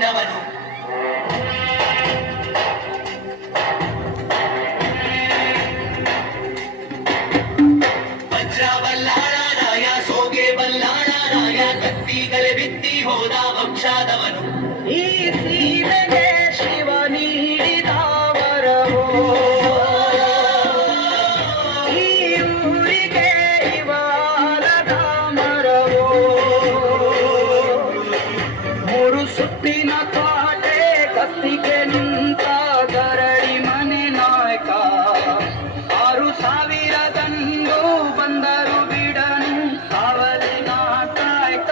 ಮಾಡಿದವನು. ವಜ್ರ ಬಲ್ಲಾಳರಾಯ ಸೋಗೆ ಬಲ್ಲಾಳರಾಯ ಕತ್ತಿಗಲೆ ಬಿತ್ತಿ ಹೋದ ವಂಶಾದವನು. ಈ ಸೀಮೆಗೆ ಶಿವ ನೀಡಿದ ವರವೋ, ಈ ಊರಿಗೆ ಇವಾಲದ ಮರವೋ, ಮೂರು ಸುತ್ತಿನ ಕಾಟೆ ಕತ್ತಿಗೆ ನಿಂತ ಗರಡಿ ಮನೆ ನಾಯಕ, 6,000 ದಂಡು ಬಂದರು ಬಿಡನು ಕಾವಲಿನ ಕಾಯ್ಕ.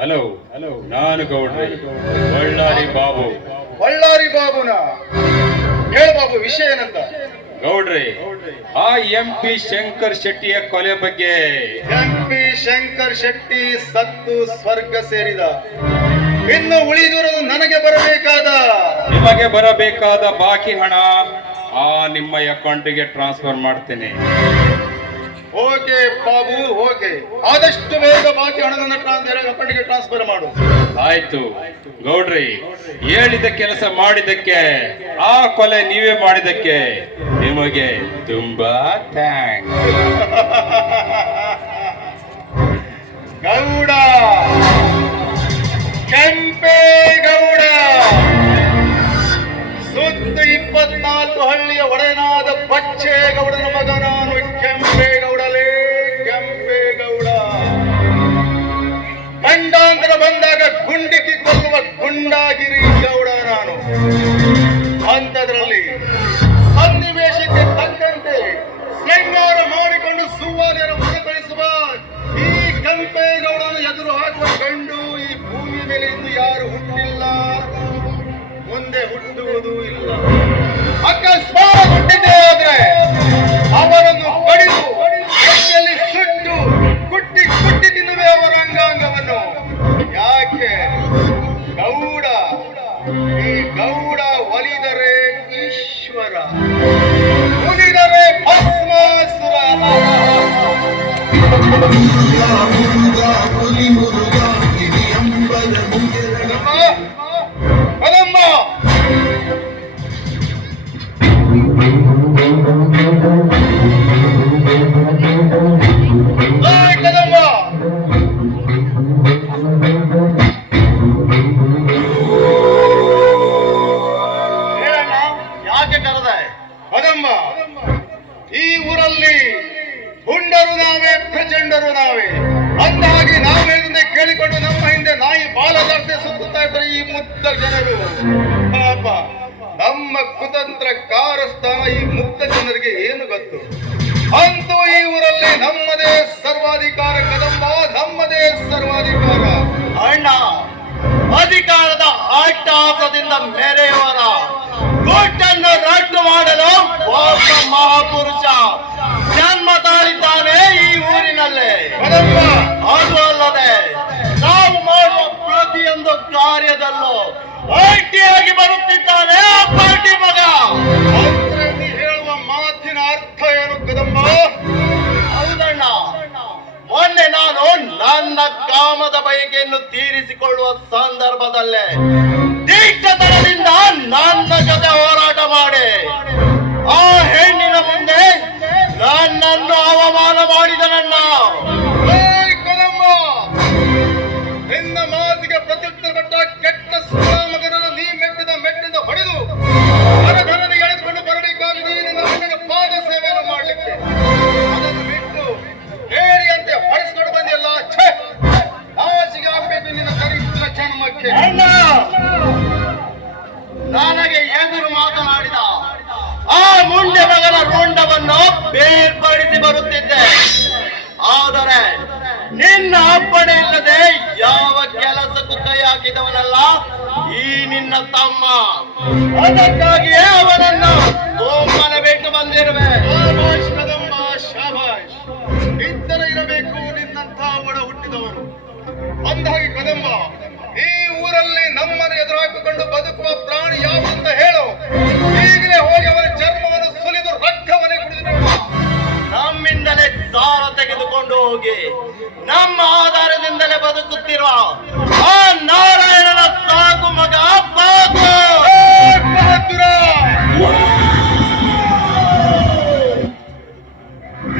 ಹಲೋ, ನಾನು ಗೌಡ್ರೆ, ಬಳ್ಳಾರಿ ಬಾಬು. ಬಳ್ಳಾರಿ ಬಾಬುನ ಹೇಳ ಬಾಬು, ವಿಷಯ ಏನಂತ? ಗೌಡ್ರೆ, ಆ MP ಶಂಕರ್ ಶೆಟ್ಟಿಯ ಕೊಲೆ ಬಗ್ಗೆ. MP ಶಂಕರ್ ಶೆಟ್ಟಿ ಸತ್ತು ಸ್ವರ್ಗ ಸೇರಿದ. ಇನ್ನು ಉಳಿದಿರುವುದು ನನಗೆ ಬರಬೇಕಾದ, ನಿಮಗೆ ಬರಬೇಕಾದ ಬಾಕಿ ಹಣ ನಿಮ್ಮ ಅಕೌಂಟಿಗೆ ಟ್ರಾನ್ಸ್ಫರ್ ಮಾಡ್ತೇನೆ. Okay Babu, okay. ಆದಷ್ಟು ಬೇಗ ಬಾಕಿ ಹಣವನ್ನು ಅಕೌಂಟಿಗೆ ಟ್ರಾನ್ಸ್ಫರ್ ಮಾಡು. ಆಯ್ತು ಗೌಡ್ರಿ, ಹೇಳಿದ ಕೆಲಸ ಮಾಡಿದ್ದಕ್ಕೆ, ಆ ಕೊಲೆ ನೀವೇ ಮಾಡಿದ್ದಕ್ಕೆ ನಿಮಗೆ ತುಂಬಾ ಥ್ಯಾಂಕ್ಸ್. ಗೌಡ, ಕೆಂಪೇಗೌಡ, ಸುತ್ತ 24 ಹಳ್ಳಿಯ ಒಡೆಯನಾದ ಬಚ್ಚೇಗೌಡನ ಮಗ ನಾನು. ಕೆಂಪೇಗೌಡಲೇ ಕೆಂಪೇಗೌಡ. ಗಂಡಾಂತರ ಬಂದಾಗ ಗುಂಡಿಕ್ಕಿ ಕೊಲ್ಲುವ ಗುಂಡಾಗಿರಿ ಗೌಡ ನಾನು. ಅಂಥದ್ರಲ್ಲಿ ಸನ್ನಿವೇಶಕ್ಕೆ ತಕ್ಕಂತೆ ಶೃಂಗಾರ ಮಾಡಿಕೊಂಡು ಸುವಾಲಿಯರ ಮರುಕಳಿಸುವ ಈ ಕೆಂಪೇಗೌಡನ ಎದುರು ಹಾಕುವ ಗಂಡು ಈ ಭೂಮಿ ಮೇಲೆ ಇನ್ನು ಯಾರು ಹುಟ್ಟಿಲ್ಲ, ಮುಂದೆ ಹುಟ್ಟುವುದೂ ಇಲ್ಲ. ಅಕಸ್ಮಾತ್ ಹುಟ್ಟಿದ್ದೇ ಆದ್ರೆ ಅವರನ್ನು ಕಡಿದು ಕೈಯಲ್ಲಿ ಸುಟ್ಟು ಕುಟ್ಟಿ ಕುಟ್ಟಿ ತಿನ್ನುವೆ ಅವರ ಅಂಗಾಂಗವನ್ನು. ಯಾಕೆ? ಗೌಡ, ಈ ಗೌಡ ಒಲಿದರೆ ಈಶ್ವರ, ಮುನಿದರೆ ಭಸ್ಮಾಸುರ. ಕದಮ್ಮ, ಕದಮ್ಮ, ಹೇಳಣ್ಣ, ಯಾಕೆ ಕರೆದೆ? ಕದಮ್ಮ, ಈ ಊರಲ್ಲಿ ಹುಂಡರು ನಾವೇ, ಪ್ರಚಂಡರು ನಾವೇ. ಅಂದಾಗಿ ನಾವು ಹೇಳಿದಂತೆ ಕೇಳಿಕೊಂಡು ನಮ್ಮ ಹಿಂದೆ ನಾಯಿ ಬಾಲದಾರ್ತೆ ಸುತ್ತುತ್ತಾ ಇದ್ದಾರೆ ಈ ಮುಗ್ಧ ಜನರು. ಪಾಪ, ನಮ್ಮ ಕುತಂತ್ರ ಕಾರಸ್ಥಾನ ಈ ಮುಗ್ಧ ಜನರಿಗೆ ಏನು ಗೊತ್ತು? ಅಂತೂ ಈ ಊರಲ್ಲಿ ನಮ್ಮದೇ ಸರ್ವಾಧಿಕಾರ ಕದಂಬ, ನಮ್ಮದೇ ಸರ್ವಾಧಿಕಾರ. ಅಣ್ಣ, ಅಧಿಕಾರದ ಆಟಾಸದಿಂದ ಮೆರೆಯುವರ ಗುಟ್ಟನ್ನು ರಟ್ಟು ಮಾಡಲು ಒಬ್ಬ ಮಹಾಪುರುಷ ಜನ್ಮ ತಾಳಿದ್ದಾನೆ ಈ ಊರಿನಲ್ಲೇ. ಅದು ಅಲ್ಲದೆ ನಾವು ಮಾಡುವ ಪ್ರತಿಯೊಂದು ಕಾರ್ಯದಲ್ಲೂ ಅಡ್ಡಿಯಾಗಿ ಬರುತ್ತಿದ್ದಾನೆ ಆ ಪಾರ್ಟಿ ಮಗ. ಹೇಳುವ ಮಾತಿನ ಅರ್ಥ ಏನು ಕದಂಬ? ಹೌದಣ್ಣ, ಮೊನ್ನೆ ನಾನು ನನ್ನ ಕಾಮದ ಬಯಕೆಯನ್ನು ತೀರಿಸಿಕೊಳ್ಳುವ ಸಂದರ್ಭದಲ್ಲೇ ದಿಟ್ಟತನದಿಂದ ನನ್ನ ಜೊತೆ ಹೋರಾಟ ಮಾಡಿ ಆ ಹೆಣ್ಣಿನ ಮುಂದೆ ನನ್ನನ್ನು ಅವಮಾನ ಮಾಡಿದನಣ್ಣ. ನಿನ್ನ ಮಾತಿಗೆ ಪ್ರತ್ಯುತ್ತರ ಕೊಟ್ಟ ಕೆಟ್ಟ ಓಕೆ ಅಣ್ಣ, ನನಗೆ ಎದುರು ಮಾತನಾಡಿದ ಆ ಮುಂಡೆ ಮಗನ ರುಂಡವನ್ನು ಬೇರ್ಪಡಿಸಿ ಬರುತ್ತಿದ್ದೆ. ಆದರೆ ನಿನ್ನ ಅಪ್ಪಣೆ ಇಲ್ಲದೆ ಯಾವ ಕೆಲಸಕ್ಕೂ ಕೈ ಹಾಕಿದವನಲ್ಲ ಈ ನಿನ್ನ ತಮ್ಮ. ಅದಕ್ಕಾಗಿಯೇ ಅವನನ್ನು ಸೋಮನೆ ಬಿಟ್ಟು ಬಂದಿರುವೆ. ಶಾಬಾಷ್ ಕದಂಬ, ಶಾಬಾಷ್. ಇತರ ಇರಬೇಕು ನಿನ್ನಂತ ಒಡ ಹುಟ್ಟಿದವರು. ಅಂದಹಾಗೆ ಕದಂಬ, ಈ ಊರಲ್ಲಿ ನಮ್ಮನ್ನು ಎದುರು ಹಾಕಿಕೊಂಡು ಬದುಕುವ ಪ್ರಾಣಿ ಯಾವುದಂತ ಹೇಳು. ಈಗಲೇ ಹೋಗಿ ಅವರ ಚರ್ಮವನ್ನು ಸುಲಿದು ರಕ್ತವನ್ನೇ ಕುಡಿದು ನಮ್ಮಿಂದಲೇ ಸಾಲ ತೆಗೆದುಕೊಂಡು ಹೋಗಿ ನಮ್ಮ ಆಧಾರದಿಂದಲೇ ಬದುಕುತ್ತಿರುವ ಆ ನಾರಾಯಣನ ಸಾಕು ಮಗ ಬಾಬು.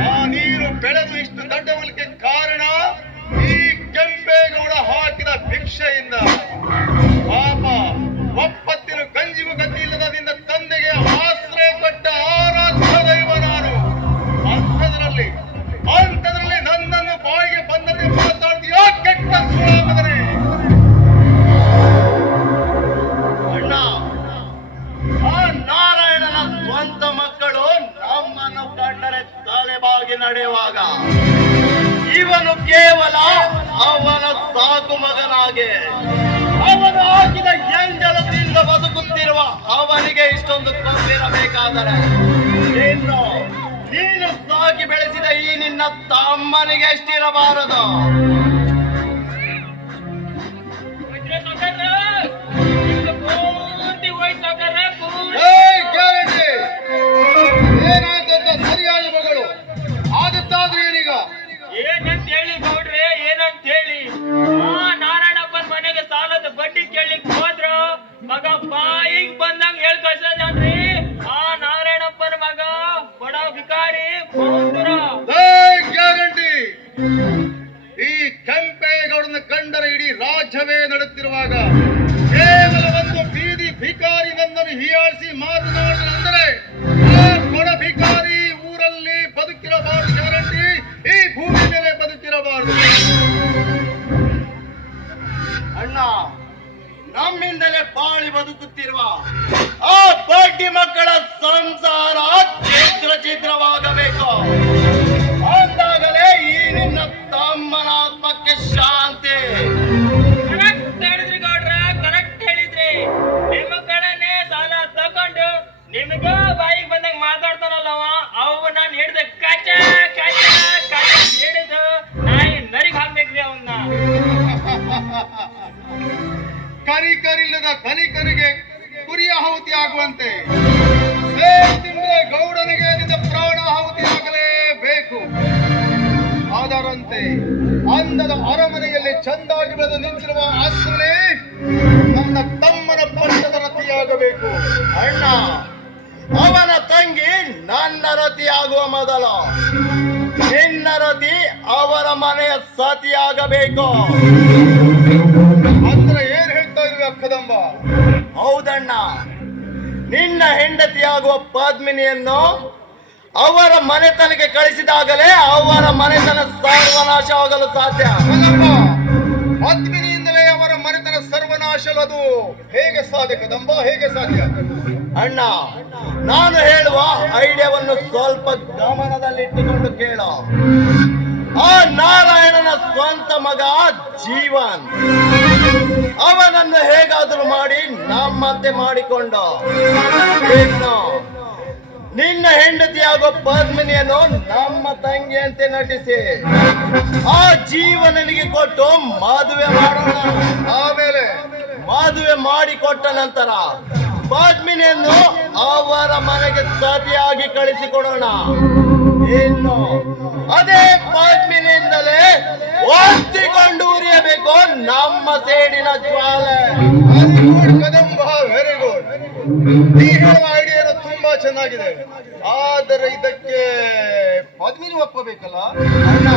ಆ ನೀರು ಬೆಳೆದು ಇಷ್ಟು ದೊಡ್ಡವಲಿಕ್ಕೆ ಕಾರಣ ಈ ಕೆಂಪೇಗೌಡ ಹಾಕಿದ ಭಿಕ್ಷೆಯಿಂದ. ಪಾಪ, ಒಪ್ಪತ್ತಿನ ಗಂಜಿಗೂ ಗತಿ ಇಲ್ಲದ ನಿನ್ನ ತಂದೆಗೆ ಆಶ್ರಯ ಕೊಟ್ಟ ಆರಾಧ್ಯ ದೈವ ನಾನು. ಅಂಥದ್ರಲ್ಲಿ ನನ್ನನ್ನು ಬಾಯಿಗೆ ಬಂದಂತೆ ಮಾತಾಡ್ತೀಯೋ ಕೆಟ್ಟ ಸುಳಾಮಗನೇ. ಅಣ್ಣ, ಆ ನಾರಾಯಣನ ಸ್ವಂತ ಮಕ್ಕಳು ನಮ್ಮನ್ನು ಕಂಡರೆ ತಲೆಬಾಗಿ ನಡೆಯುವಾಗ ಇವನು ಕೇವಲ ಅವನ ಸಾಕು ಮಗನಾಗೆ ಅವನು ಹಾಕಿದ ಎಂಜಲದಿಂದ ಬದುಕುತ್ತಿರುವ ಅವನಿಗೆ ಇಷ್ಟೊಂದು ಕೊಂಬಿರಬೇಕಾದರೆ ನೀನು ಸಾಕಿ ಬೆಳೆಸಿದ ಈ ನಿನ್ನ ತಮ್ಮನಿಗೆ ಎಷ್ಟಿರಬಾರದು? ಏನಾಯ್ತಂತ ಸರಿಯಾದ ಮಗಳು ಆದತ್ತಾದ್ರೂ ಏನೀಗ? ಏನಂತ ಹೇಳಿ ಗೌಡ್ರೆ, ಏನಂತ ಹೇಳಿ? ಆ ನಾರಾಯಣಪ್ಪನ ಮನೆಗೆ ಸಾಲದ ಬಡ್ಡಿ ಕೇಳಲಿಕ್ಕೆ ಹೋದ್ರು ಮಗ ಬಾಯಿಗೆ ಬಂದಂಗ ಹೇಳ್ ಕಳ್ಸದ್ರಿ. ಆ ನಾರಾಯಣಪ್ಪನ ಮಗ ಬಡ ಭಿಕಾರಿ ಗ್ಯಾರಂಟಿ. ಈ ಕೆಂಪೇಗೌಡನ ಕಂಡರೆ ಇಡೀ ರಾಜ್ಯವೇ ನಡುತ್ತಿರುವಾಗ ಕೇವಲ ಒಂದು ಬೀದಿ ಭಿಕಾರಿ ನನ್ನನ್ನು ಹೀಯಾಳಿಸಿ ಮಾತನಾಡಿದರೆ ಆ ಬಡ ಭಿಕಾರಿ ಊರಲ್ಲಿ ಬದುಕಿರಬಾರದು. ಗ್ಯಾರಂಟಿ, ಈ ಭೂಮಿ ಮೇಲೆ ಬದುಕಿರಬಾರದು. ಅಣ್ಣ, ನಮ್ಮಿಂದಲೇ ಬಾಳಿ ಬದುಕುತ್ತಿರುವ ಆ ಬಡ್ಡಿ ಮಕ್ಕಳ ಸಂಸಾರ ಛಿದ್ರವಾಗಬೇಕು. ಅಂದಾಗಲೇ ಈ ನಿನ್ನ ತಮ್ಮನ ಆತ್ಮಕ್ಕೆ ಶಾಂತಿ. ಕರೆಕ್ಟ್ ಹೇಳಿದ್ರಿ ಗೌಡ್ರ, ಕರೆಕ್ಟ್ ಹೇಳಿದ್ರಿ. ನಿಮ್ಮ ಕಡೆನೆ ಸಾಲ ತಕೊಂಡು ನಿಮಗ ಬಾಯಿಗೆ ಬಂದಂಗ ಮಾತಾಡ್ತಾನಲ್ಲವ, ಅವು ನಾನು ಹಿಡಿದ ಕಚ ಕಚ ಕಚ ಹಿಡಿದು ನಾಯಿ ನರಿಗೆ ಹಾಕ್ಬೇಕ್ರಿ ಅವನ್ನ. ಕನಿಕರಿಲ್ಲದ ಧನಿಕರಿಗೆ ಕುರಿಯ ಆಹುತಿ ಆಗುವಂತೆ ಗೌಡನಿಗೆ ನಿನ್ನ ಪ್ರಾಣ ಆಹುತಿ ಆಗಲೇಬೇಕು. ಅದರಂತೆ ಅಂದದ ಅರಮನೆಯಲ್ಲಿ ಚಂದಾಗಿ ಬೆಳೆದು ನಿಂತಿರುವ ಆಶ್ರಮೇ ನನ್ನ ತಮ್ಮನ ಪಟ್ಟದ ರತಿಯಾಗಬೇಕು. ಅಣ್ಣ, ಅವನ ತಂಗಿ ನನ್ನ ರತಿಯಾಗುವ ಮೊದಲು ನಿನ್ನ ರತಿ ಅವರ ಮನೆಯ ಸತಿಯಾಗಬೇಕು. ಅಂದ್ರೆ ಏನ್ ಹೇಳ್ತಾ ಇದ್ವಿ ಕದಂಬ? ಹೌದಣ್ಣ, ನಿನ್ನ ಹೆಂಡತಿಯಾಗುವ ಪದ್ಮಿನಿಯನ್ನು ಅವರ ಮನೆತನಕ್ಕೆ ಕಳಿಸಿದಾಗಲೇ ಅವರ ಮನೆತನ ಸರ್ವನಾಶವಾಗಲು ಸಾಧ್ಯ. ಪದ್ಮಿನಿಯಿಂದಲೇ ಅವರ ಮನೆತನ ಸರ್ವನಾಶಲದು ಹೇಗೆ ಸಾಧ್ಯ ಕದಂಬ? ಹೇಗೆ ಸಾಧ್ಯ? ಅಣ್ಣ, ನಾನು ಹೇಳುವ ಐಡಿಯಾವನ್ನು ಸ್ವಲ್ಪ ಗಮನದಲ್ಲಿಟ್ಟುಕೊಂಡು ಕೇಳು. ಆ ನಾರಾಯಣನ ಸ್ವಂತ ಮಗ ಜೀವನ್ ಅವನನ್ನು ಹೇಗಾದರೂ ಮಾಡಿ ನಮ್ಮಂತೆ ಮಾಡಿಕೊಂಡು ಇನ್ನು ನಿನ್ನ ಹೆಂಡತಿಯಾಗೋ ಪದ್ಮಿನಿಯನ್ನು ನಮ್ಮ ತಂಗಿಯಂತೆ ನಟಿಸಿ ಆ ಜೀವನನಿಗೆ ಕೊಟ್ಟು ಮದುವೆ ಮಾಡೋಣ. ಆಮೇಲೆ ಮದುವೆ ಮಾಡಿಕೊಟ್ಟ ನಂತರ ಪದ್ಮಿನಿಯನ್ನು ಅವರ ಮನೆಗೆ ಸತಿಯಾಗಿ ಕಳಿಸಿಕೊಡೋಣ. ಇನ್ನು ಅದೇ ಪದ್ಮಿನಿಯಿಂದಲೇ ಒತ್ತಿಕೊಂಡು ಉರಿಯಬೇಕು ನಮ್ಮ ಸೇಡಿನ ಜ್ವಾಲೆ. Very good. ನೀ ಹೇಳುವ ಐಡಿಯಾ ತುಂಬಾ ಚೆನ್ನಾಗಿದೆ. ಆದರೆ ಇದಕ್ಕೆ ಪದ್ಮಿನಿ ಒಪ್ಪಬೇಕಲ್ಲ? ಅಣ್ಣ,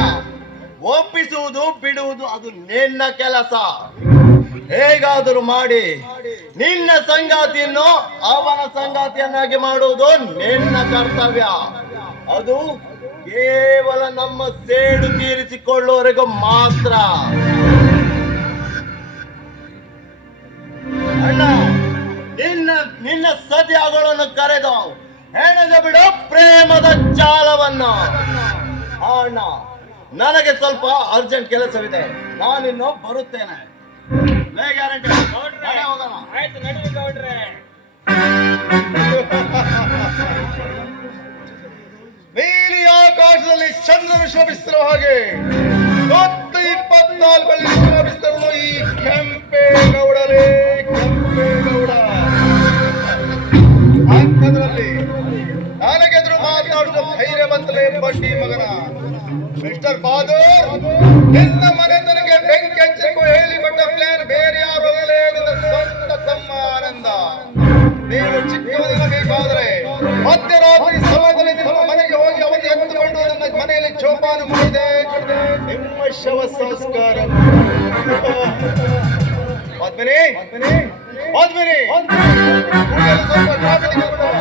ಒಪ್ಪಿಸುವುದು ಬಿಡುವುದು ಅದು ನಿನ್ನ ಕೆಲಸ. ಹೇಗಾದರೂ ಮಾಡಿ ನಿನ್ನ ಸಂಗಾತಿಯನ್ನು ಅವನ ಸಂಗಾತಿಯನ್ನಾಗಿ ಮಾಡುವುದು ನಿನ್ನ ಕರ್ತವ್ಯ. ಅದು ಕೇವಲ ನಮ್ಮ ಸೇಡು ತೀರಿಸಿಕೊಳ್ಳುವವರೆಗೂ ಮಾತ್ರ. ನಿನ್ನ ಸತಿಯಾಗಳನ್ನು ಕರೆದು ಹೆಣೆದು ಬಿಡು ಪ್ರೇಮದ ಜಾಲವನ್ನು. ಅಣ್ಣ, ನನಗೆ ಸ್ವಲ್ಪ ಅರ್ಜೆಂಟ್ ಕೆಲಸವಿದೆ, ನಾನಿನ್ನು ಬರುತ್ತೇನೆ. ಗ್ಯಾರಂಟಿ ಹೋಗೋಣ. ಆಯ್ತು ನಡೀರಿ ಗೌಡ್ರೆ. ನೀಲಿ ಆಕಾಶದಲ್ಲಿ ಚಂದ್ರ ವಿಶ್ರಮಿಸಿರೋ ಹಾಗೆ 24 ವಿಶ್ರಮಿಸಿದ್ರು ಈ ಕೆಂಪೇಗೌಡರೇ ಕೆಂಪೇಗೌಡ. ಅಂಥದ್ರಲ್ಲಿ ನನಗೆದುರು ಮಾತನಾಡುವ ಧೈರ್ಯವಂತಲೇ ಬಡ್ಡಿ ಮಗನ ಮಿಸ್ಟರ್ ಬಹದ್ದೂರ್, ನಿನ್ನ ಮನೆತನಕ್ಕೆ ಬೆಂಕಿ ಹಚ್ಚಕ್ಕೂ ಹೇಳಿಕೊಟ್ಟ ಪ್ಲಾನ್ ಬೇರೆ ಯಾರು ನನ್ನ ಸ್ವಂತ ತಮ್ಮ ಆನಂದ. ನೀವು ಚಿಕ್ಕವನಿರಬೇಕಾದ್ರೆ ಮಧ್ಯರಾತ್ರಿ ಸಮಯದಲ್ಲಿ ನಿಮ್ಮ ಮನೆಗೆ ಹೋಗಿ ಅವನು ಎತ್ತುಕೊಂಡು ನನ್ನ ಮನೆಯಲ್ಲಿ ಜೋಪಾನ ಮಾಡಿದೆ ನಿಮ್ಮ ಶವ ಸಂಸ್ಕಾರ. ಪದ್ಮಿನಿ, ಪದ್ಮಿನಿ, ಕುಡಿಯಲು ಸ್ವಲ್ಪ ಕಾಫಿ ತೆಗೆದುಕೊಂಡು ಬಾ.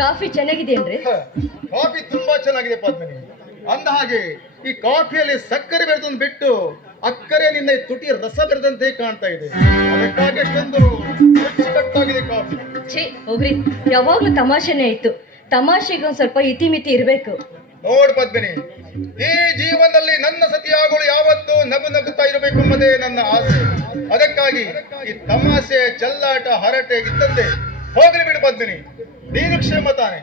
ಕಾಫಿ ಚೆನ್ನಾಗಿದೆಯೇನ್ರಿ? ಕಾಫಿ ತುಂಬಾ ಚೆನ್ನಾಗಿದೆ ಪದ್ಮಿನಿ. ಅಂದ ಹಾಗೆ ಈ ಕಾಫಿಯಲ್ಲಿ ಸಕ್ಕರೆ ಬೆರೆದನ್ನು ಬಿಟ್ಟು ಅಕ್ಕರೆ ನಿನ್ನ ತುಟಿ ರಸ ಬೆರೆದಂತೆ ಕಾಣ್ತಾ ಇದೆ. ಅದಕ್ಕಾಗಿ ಅಷ್ಟೊಂದು ರುಚಿಕಟ್ಟಾಗಿದೆ ಕಾಫಿ. ಛೀ ಹೋಗ್ರಿ, ಯಾವಾಗ್ಲೂ ತಮಾಷೆನೇ ಆಯ್ತು. ತಮಾಷೆಗೆ ಒಂದ್ ಸ್ವಲ್ಪ ಇತಿಮಿತಿ ಇರ್ಬೇಕು. ನೋಡ್ ಪದ್ಮಿನಿ, ಈ ಜೀವನದಲ್ಲಿ ನನ್ನ ಸತಿಯಾಗಳು ಯಾವತ್ತೂ ನಗು ನಗುತ್ತಾ ಇರಬೇಕು ಎಂಬುದೇ ನನ್ನ ಆಸೆ. ಅದಕ್ಕಾಗಿ ಈ ತಮಾಷೆ, ಜಲ್ಲಾಟ, ಹರಟೆ ಇದ್ದಂತೆ ಹೋಗಲಿ ಬಿಡು ಪದ್ಮಿನಿ, ನೀನು ಕ್ಷೇಮ ತಾನೆ.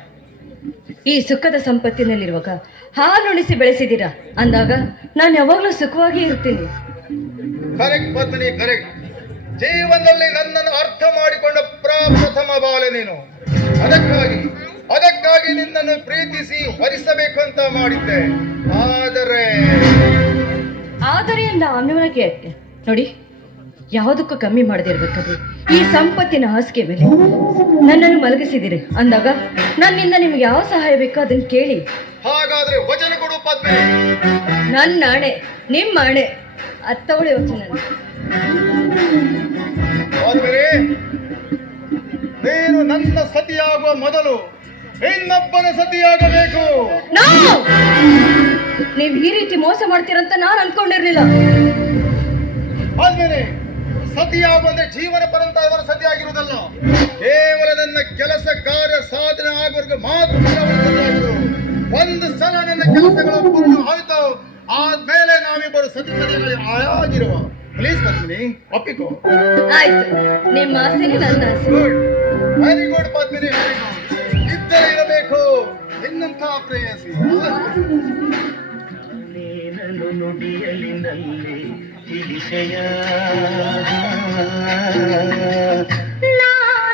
ಈ ಸುಖದ ಸಂಪತ್ತಿನಲ್ಲಿರುವಾಗ ಹಾಲುಣಿಸಿ ಬೆಳೆಸಿದ್ದೀರಾ ಅಂದಾಗ ನಾನು ಯಾವಾಗ್ಲೂ ಸುಖವಾಗಿ ಇರ್ತೀನಿ. Correct Padmini, correct. ಜೀವನದಲ್ಲಿ ನನ್ನನ್ನು ಅರ್ಥ ಮಾಡಿಕೊಂಡ ಪ್ರಥಮ ಬಾಲೆ ನೀನು. ಅದಕ್ಕಾಗಿ ನಿನ್ನನ್ನು ಪ್ರೀತಿಸಿ ವರಿಸಬೇಕು ಅಂತ ಮಾಡಿದ್ದೆ. ಆದರೆ ಆಮ್ಯವಾಗಿ ನೋಡಿ, ಯಾವುದಕ್ಕೂ ಕಮ್ಮಿ ಮಾಡದೇ ಇರ್ಬೇಕಾದ್ರೆ ಈ ಸಂಪತ್ತಿನ ಹಾಸಿಗೆ ಮೇಲೆ ನನ್ನನ್ನು ಮಲಗಿಸಿದಿರಿ ಅಂದಾಗ ನನ್ನಿಂದ ನಿಮ್ಗೆ ಯಾವ ಸಹಾಯ ಬೇಕೋ ಅದನ್ನ ಕೇಳಿ. ಹಾಗಾದ್ರೆ ವಚನ ಕೊಡು ಪದ್ಮಿನಿ. ನನ್ನ ಆಣೆ, ನಿಮ್ಮ ಆಣೆ, ಅತ್ತವಳೆ ವಚನ. ನೀನು ನನ್ನ ಸತಿಯಾಗುವ ಮೊದಲು ಇನ್ನೊಬ್ಬನ ಸತಿಯಾಗಬೇಕು. ನೀವು ಈ ರೀತಿ ಮೋಸ ಮಾಡ್ತೀರಂತ ನಾನು ಅನ್ಕೊಂಡಿರ್ಲಿಲ್ಲ. ಆದ್ಮೇಲೆ ಸತಿಯಾಗುವಂದ್ರೆ ಜೀವನ ಪರ್ಯಂತ ಅವರ ಸತಿಯಾಗಿರುವುದಲ್ಲ, ಕೇವಲ ನನ್ನ ಕೆಲಸ ಕಾರ್ಯ ಸಾಧನೆ ಆಗುವವರೆಗೆ ಮಾತ್ರ ಸತಿಯಾಗಿರು. ಒಂದು ಸಲ ನನ್ನ ಕೆಲಸಗಳು ಪೂರ್ಣ ಆಯ್ತು, ಆದ್ಮೇಲೆ ನಾವಿಬ್ಬರು ಸತಿಪತಿಗಳು ಆಗಿರುವ. ಪ್ಲೀಸ್ ಪದ್ಮಿನಿ, ಒಪ್ಪಿಕೋ. ಆಯ್ತು, ನಿಮ್ಮ ಆಸೆನೇ ನನ್ನ ಆಸೆ. Good, very good Padmini, very good. ಇದ್ದರೆ ಇರಬೇಕು ಇನ್ನಂಥ ಪ್ರೇಯಸಿ. ನುಡಿಯಲಿನಲ್ಲಿ ತಿಳಿಸೆಯ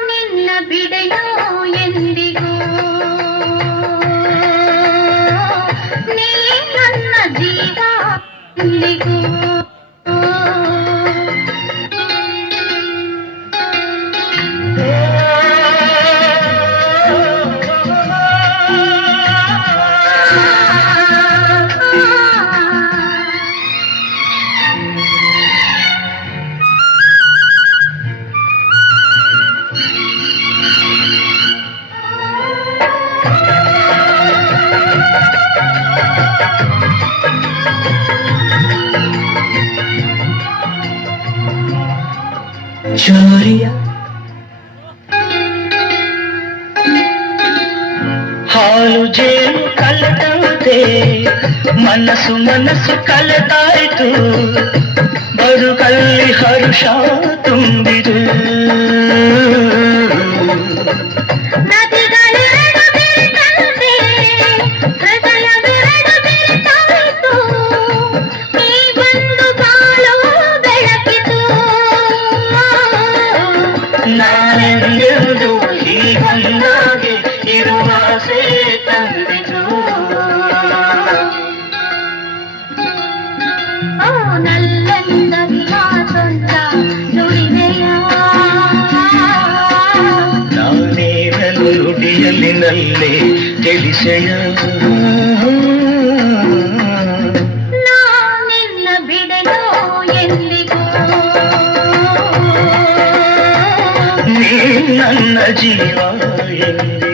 ನಿನ್ನ ಬಿಡೆಯೋ ಎಂದಿಗೂ, ನೀ ನನ್ನ ಜೀವ ಎಂದಿಗೂ. ಚೋರಿಯ ಹಾಲು ಜೇನು ಕಲೆತಂತೆ ಮನಸ್ಸು ಕಲೆತಾಯಿತು, ಬದುಕಲ್ಲಿ ಹರುಷ ತುಂಬಿದು. ನಾನೆಂದೆಂದು ಹೀಗನ್ನಾಗಿ ಇರುವ ಆಸೆ ತಂದಿತು. ನಾನೇನನ್ನು ನುಡಿಯಲಿನಲ್ಲಿ ತಿಳಿಸೆಯ ನಿನ್ನ ಬಿಡೆಯೋ ಎಂದಿಗೂ, ನಿನ್ನ ನನ್ನ ಜೀವ ಎಂದಿಗೂ.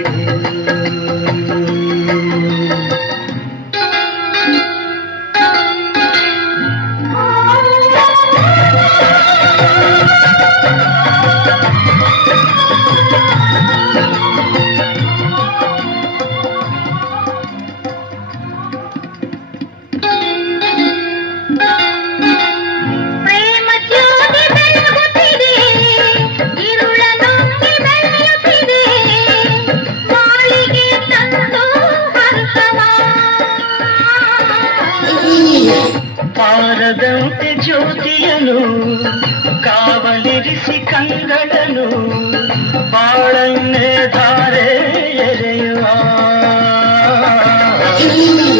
ಪ್ರೇಮ ಜ್ಯೋತಿ ಬೆಳಗುತ್ತಿದೆ, ಇರುಳ ನುಂಗಿ ಬೆಳೆಯುತ್ತಿದೆ, ಬಾಳಿಗೆ ತಂದು ಹರ್ಷವ. ಪಾರದಂತೆ ಜ್ಯೋತಿಯನು ಕಾವಲಿರಿಸಿ ಕಂಗಳನು ಬಾಳನ್ನೇ ಧಾರೆ ಎರೆಯುವ.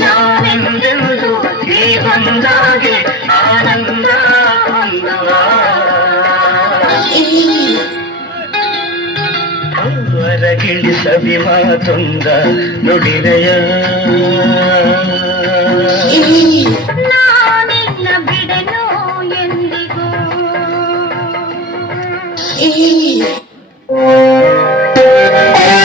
ನಾನೆಂದೆಂದು ಹೀಗೊಂದಾಗಿ ಆನಂದ ಹೊಂದುವ. ಹೊರಗಿಳಿಸವಿ ಮಾತೊಂದ ನುಡಿರೆಯ